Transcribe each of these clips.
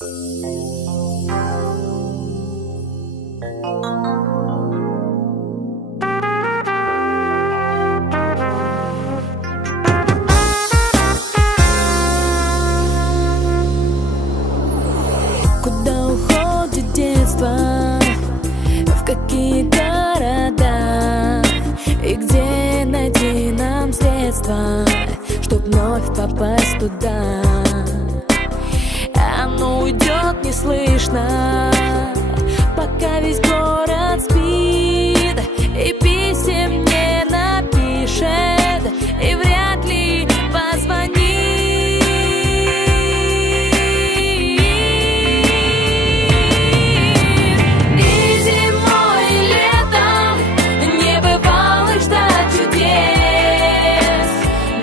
Куда уходит детство, в какие города, и где найти нам средства, чтоб вновь попасть туда? Оно уйдет неслышно, пока весь город спит, и писем не напишет, и вряд ли позвонит. И зимой, и летом не бывало ждать чудес.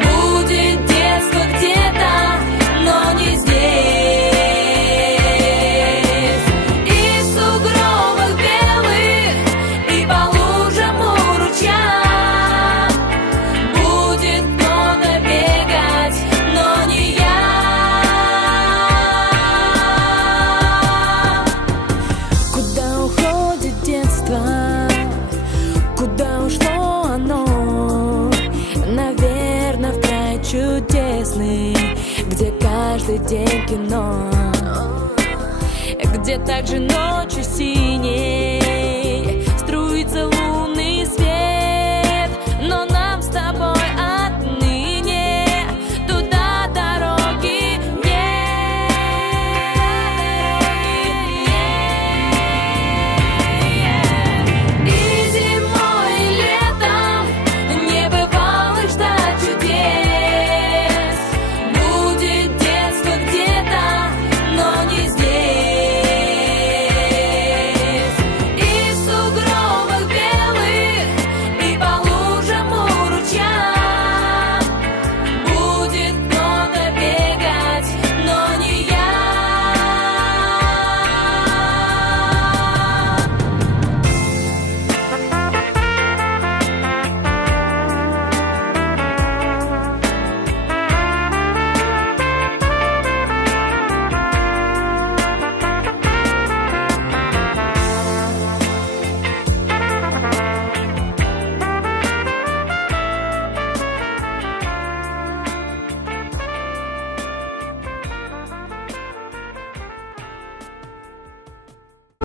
Будет детство где-то, но не здесь. И в сугробах белых, и по лужам у ручья будет кто-то бегать, но не я. Куда уходит детство? Куда ушло оно? Наверно, в край чудесный, где каждый день кино, где также ночью синие.